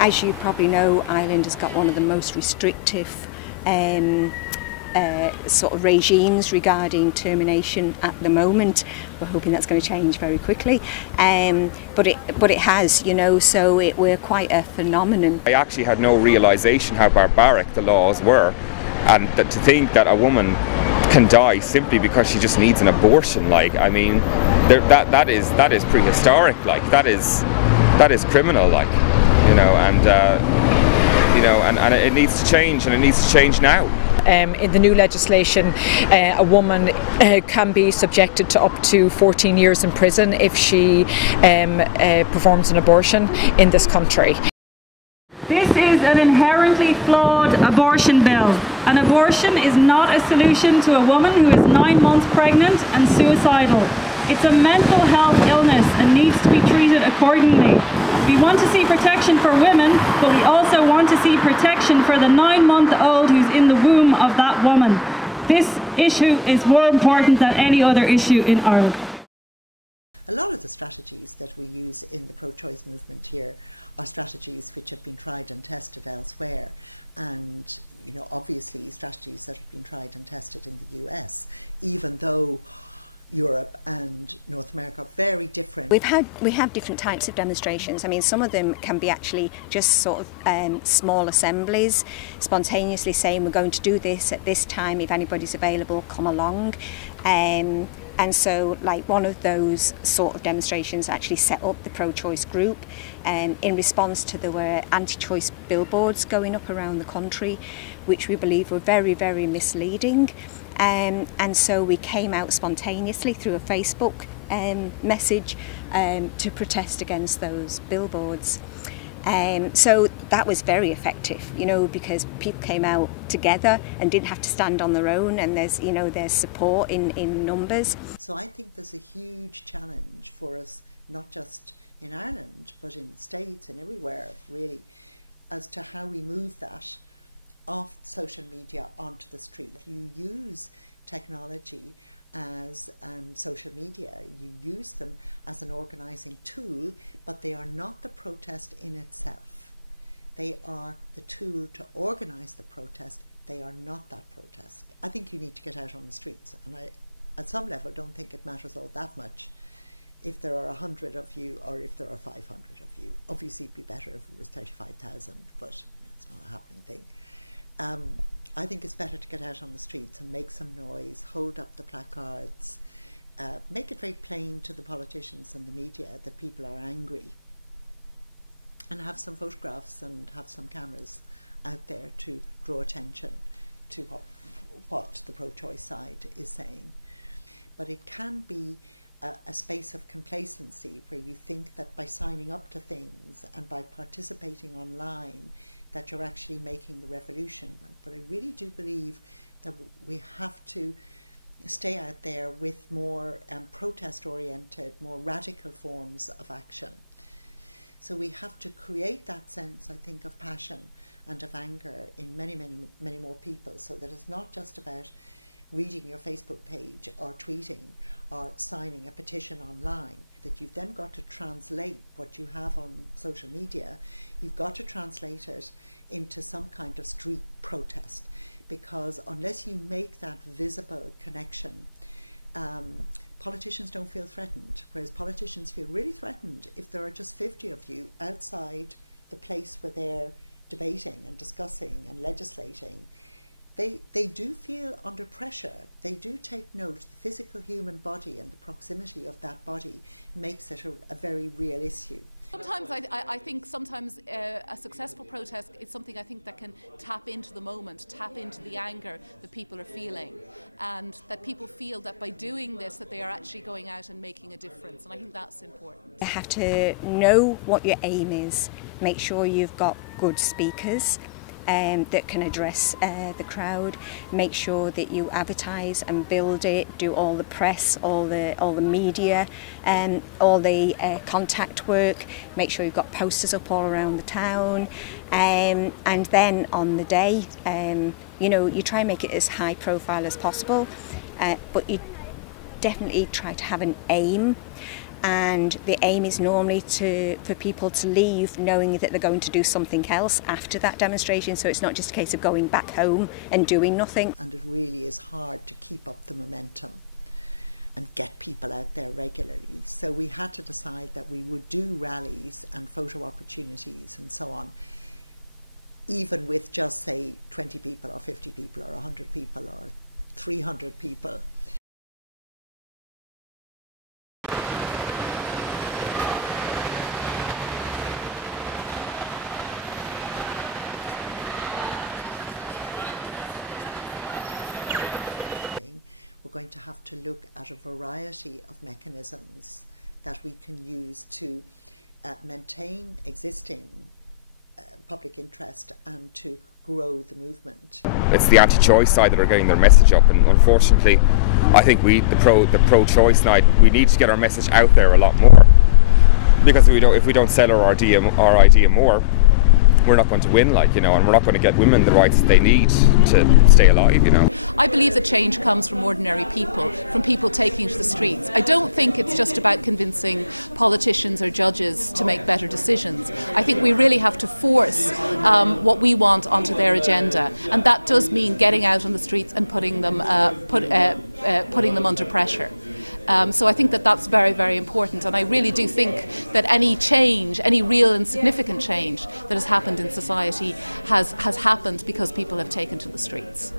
As you probably know, Ireland has got one of the most restrictive sort of regimes regarding termination at the moment. We're hoping that's going to change very quickly, but it has, you know, so we're quite a phenomenon. I actually had no realisation how barbaric the laws were, and that to think that a woman can die simply because she just needs an abortion, like, I mean, that is prehistoric, like, that is criminal, like, you know, and you know, and it needs to change, and it needs to change now. In the new legislation, a woman can be subjected to up to 14 years in prison if she performs an abortion in this country. This is an inherently flawed abortion bill. An abortion is not a solution to a woman who is 9 months pregnant and suicidal. It's a mental health illness and needs to be treated accordingly. We want to see protection for women, but we also want to see protection for the 9-month-old who's in the womb of that woman. This issue is more important than any other issue in Ireland. A lot of the strategies that we use in the pro-choice movement here are strategies which have been tried and tested elsewhere, and, you know, obviously strategies that have been tried and tested in the US, even though Europe and North America are very different. We have different types of demonstrations. I mean, some of them can be actually just sort of small assemblies, spontaneously saying we're going to do this at this time, if anybody's available, come along. And so, like, one of those sort of demonstrations actually set up the pro-choice group in response to there were anti-choice billboards going up around the country, which we believe were very, very misleading. And so we came out spontaneously through a Facebook message to protest against those billboards. So that was very effective, you know, because people came out together and didn't have to stand on their own, and there's, you know, there's support in numbers. So I think there's a huge challenge for us, not just in Ireland, but in the States and everywhere, really, as to how we move that off social media onto the street. You use technology as social media, you use them as an organising tool, but they are not the protest in itself. They are the tool to organise the protest. They are not that protest. I think you need to get out on the streets, and I, at some level, don't think it matters all that much if there are 100 of you or if there are 500 of you. Obviously it'd be better if it was 35,000, but you know, it's not a happening thing. I think it's better to get out on the streets and make some noise, hold up the placards, make it very plain to the politicians and the media that people are angry, and have some photographs and have some cameras out there to draw attention to what the pro-choice side is saying. But it can be a space of complacency where you think that by signing up to things and by participating online that you're actually making the revolution. But I really do believe that we have to stay out there with more protest-oriented, more radical forms of action. So we have to create that sense, I think, of passion and of anger in many, many, many more people, so that it's not just about reading your Facebook page or tweeting or signing a petition online, that you've then got to translate what you have on social media, you've got to translate it into some kind of street protest, because unless you make that visible connection, politicians don't feel threatened, whereas politicians feel really threatened if there are just 50 of you outside the place where they're debating and discussing and legislating. They do feel under pressure. They do take note. The physical human body and the proximity of that body makes it a very real issue. Sometimes I think sometimes a successful protest is something I think that can tap into the moment, tap into the anger that people are feeling, and that people feel that by doing this that they are actually going out and making a difference, and I think that's important. You have to know what your aim is, make sure you've got good speakers that can address the crowd. Make sure that you advertise and build it, do all the press, all the media, all the contact work. Make sure you've got posters up all around the town, and then on the day, you know, you try and make it as high profile as possible, but you definitely try to have an aim. and the aim is normally for people to leave knowing that they're going to do something else after that demonstration, so it's not just a case of going back home and doing nothing. And it really is hard to keep up the momentum and get people out there regularly. So we had to decide that we would do rallies and photo opportunities and so on, even with just say 20 people or 50 people or 100 people or 300 people. We're going to have to look at a variety of mechanisms that we can use to maintain existing public interest and to grow the movement. It's the anti-choice side that are getting their message up, and unfortunately I think the pro-choice side, we need to get our message out there a lot more, because if we don't sell our idea more, we're not going to win, and we're not going to get women the rights they need to stay alive, I believe that change comes from ordinary people, from people taking to the streets. I don't think it's just about convincing politicians or judges to make better decisions. I think we really have to force what we want onto their agenda, and that does mean getting out on the streets and putting them under pressure. So I think that that's very, very important, and I really do think that any change, any real and significant change that has happened in society has happened because people have taken to the streets.